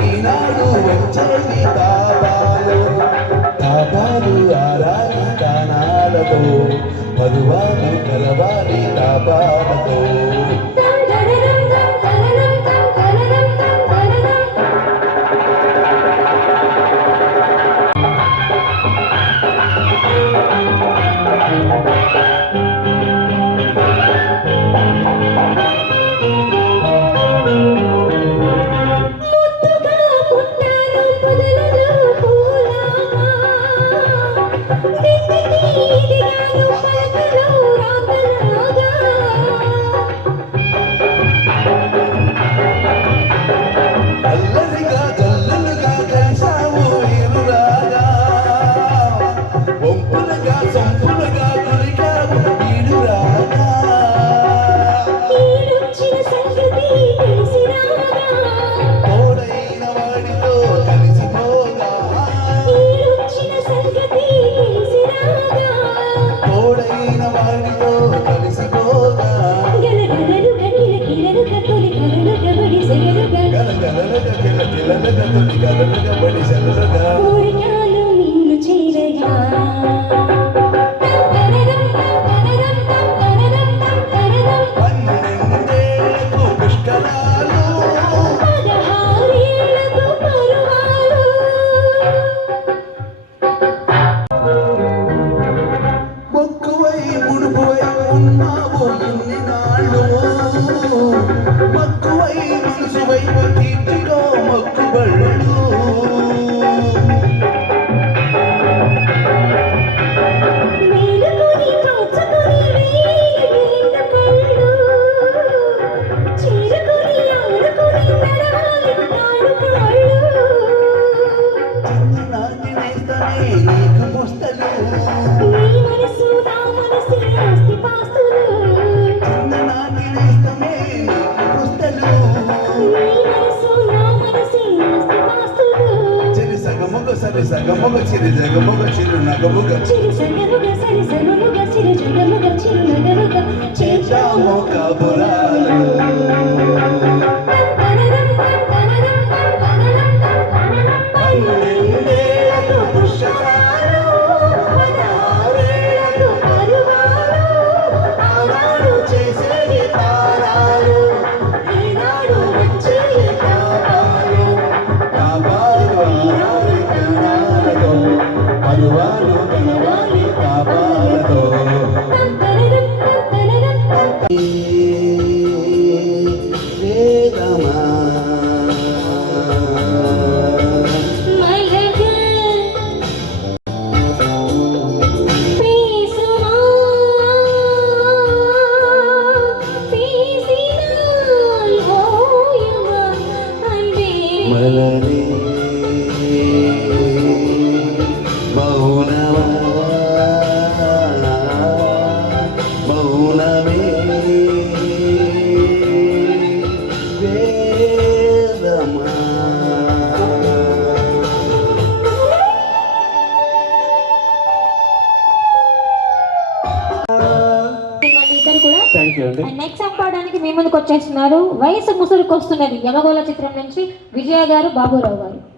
ఈనాడు వచ్చేది తాపాలు తాపాలు ఆరాని కానాలతో మధువాలు కలవాలి తాపాలతో నిన్ను చేరగా మొక్కువై ముడుపువై ఉన్నావు ఎన్ని నాళ్ళు మక్కువై మనసువై తీర్చిలో మొక్కుబళ్ళు నీకు పుస్తలు చిన్ననాటి నేస్తమే నీకు పుస్తలు చిరి సగముగ సరి సగముగ చిరి జగముగ చిరు నగముగ చేశాము కబురాలు మరువాలు కనవాలి పాపాలతో వేదమా మలరే మౌనమా మౌనమే వేదమా నెక్స్ట్ సాంగ్ పాడడానికి మీ ముందుకు వచ్చేస్తున్నారు వయసు ముసురుకొస్తున్నది యమగోళ చిత్రం నుంచి విజయ గారు బాబురావు గారు.